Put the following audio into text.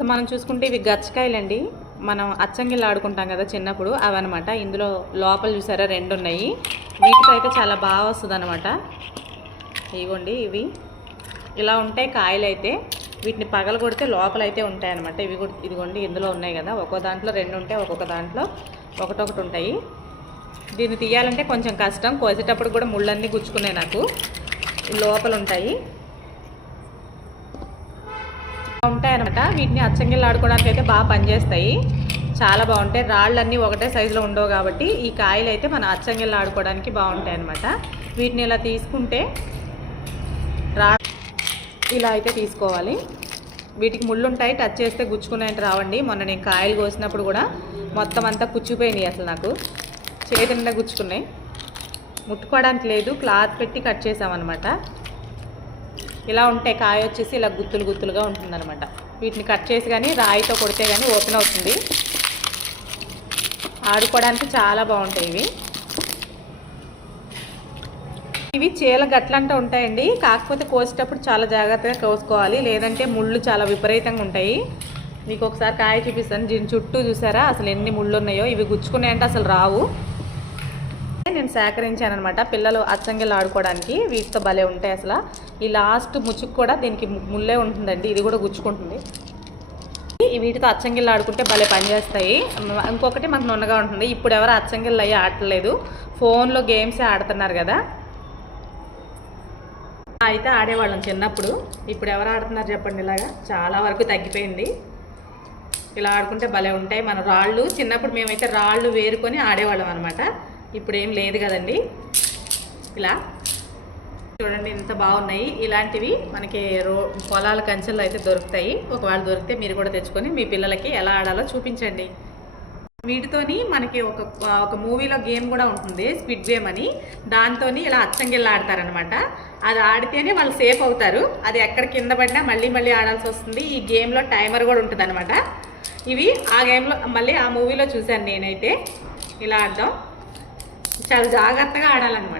ఇక్కడ మనం చూసుకుంటే ఇవి గచ్చకాయలండి. మనం అచ్చంగిళ్ళు ఆడుకుంటాం కదా చిన్నప్పుడు, అవన్నమాట. ఇందులో లోపల చూసారా 2 ఉన్నాయి. వీటితో అయితే చాలా బాగా వస్తుంది అనమాట. ఇదిగోండి, ఇవి ఇలా ఉంటాయి కాయలు అయితే. వీటిని పగల కొడితే లోపల అయితే ఉంటాయి అనమాట. ఇవి కూడా ఇదిగోండి ఇందులో ఉన్నాయి కదా, ఒక్కో దాంట్లో 2 ఉంటాయి, ఒక్కొక్క దాంట్లో ఒకటొకటి ఉంటాయి. దీన్ని తీయాలంటే కొంచెం కష్టం, కోసేటప్పుడు కూడా ముళ్ళన్నీ గుచ్చుకున్నాయి నాకు. లోపల ఉంటాయి అనమాట. వీటిని అచ్చంగిళ్ళు ఆడుకోవడానికి అయితే బాగా పనిచేస్తాయి, చాలా బాగుంటాయి. రాళ్ళన్నీ ఒకటే సైజులో ఉండవు కాబట్టి ఈ కాయలు అయితే మన అచ్చంగిళ్ళు ఆడుకోవడానికి బాగుంటాయి అనమాట. వీటిని ఇలా తీసుకుంటే ఇలా అయితే తీసుకోవాలి. వీటికి ముళ్ళు ఉంటాయి, టచ్ చేస్తే గుచ్చుకున్నాయంటే రావండి. మొన్న నేను కాయలు కోసినప్పుడు కూడా మొత్తం అంతా కుచ్చిపోయినాయి, అసలు నాకు చేతి నిండా గుచ్చుకున్నాయి. ముట్టుకోవడానికి లేదు, క్లాత్ పెట్టి కట్ చేసామన్నమాట. ఇలా ఉంటాయి, కాయ వచ్చేసి ఇలా గుత్తులు గుత్తులుగా ఉంటుందన్నమాట. వీటిని కట్ చేసి కానీ రాయితో కొడితే కానీ ఓపెన్ అవుతుంది. ఆడుకోవడానికి చాలా బాగుంటాయి ఇవి. ఇవి చీల గట్లంటూ ఉంటాయండి, కాకపోతే కోసేటప్పుడు చాలా జాగ్రత్తగా కోసుకోవాలి, లేదంటే ముళ్ళు చాలా విపరీతంగా ఉంటాయి. మీకు ఒకసారి కాయ చూపిస్తాను. దీని చుట్టూ చూసారా అసలు ఎన్ని ముళ్ళు ఉన్నాయో. ఇవి గుచ్చుకున్నాయంటే అసలు రావు. నేను సేకరించాను అనమాట పిల్లలు అచ్చంగిళ్ళు ఆడుకోవడానికి. వీటితో భలే ఉంటాయి అసలు. ఈ లాస్ట్ ముచ్చుకు కూడా దీనికి ముళ్ళే ఉంటుందండి, ఇది కూడా గుచ్చుకుంటుంది. వీటితో అచ్చంగిళ్ళు ఆడుకుంటే భలే పనిచేస్తాయి. ఇంకొకటి మనకు నున్నగా ఉంటుంది. ఇప్పుడు ఎవరు అచ్చంగిళ్ళు అయ్యి ఆడలేదు, ఫోన్లో గేమ్సే ఆడుతున్నారు కదా. అయితే ఆడేవాళ్ళం చిన్నప్పుడు, ఇప్పుడు ఎవరు ఆడుతున్నారు చెప్పండి. ఇలాగా చాలా వరకు తగ్గిపోయింది. ఇలా ఆడుకుంటే భలే ఉంటాయి. మన రాళ్ళు చిన్నప్పుడు మేమైతే రాళ్ళు వేరుకొని ఆడేవాళ్ళం అనమాట. ఇప్పుడు ఏం లేదు కదండి. ఇలా చూడండి ఎంత బాగున్నాయి. ఇలాంటివి మనకి పొలాల కంచెల్లో అయితే దొరుకుతాయి. ఒకవేళ దొరికితే మీరు కూడా తెచ్చుకొని మీ పిల్లలకి ఎలా ఆడాలో చూపించండి. వీటితోని మనకి ఒక మూవీలో గేమ్ కూడా ఉంటుంది, స్క్విడ్ గేమ్ అని. దాంతోని ఇలా అచ్చంగిళ్ళు ఆడతారనమాట. అది ఆడితేనే వాళ్ళు సేఫ్ అవుతారు. అది ఎక్కడ కింద పడినా మళ్ళీ మళ్ళీ ఆడాల్సి వస్తుంది. ఈ గేమ్లో టైమర్ కూడా ఉంటుంది అనమాట. ఇవి ఆ గేమ్లో మళ్ళీ ఆ మూవీలో చూశాను నేనైతే. ఇలా ఆడదాం, చాలా జాగ్రత్తగా ఆడాలన్నమాట.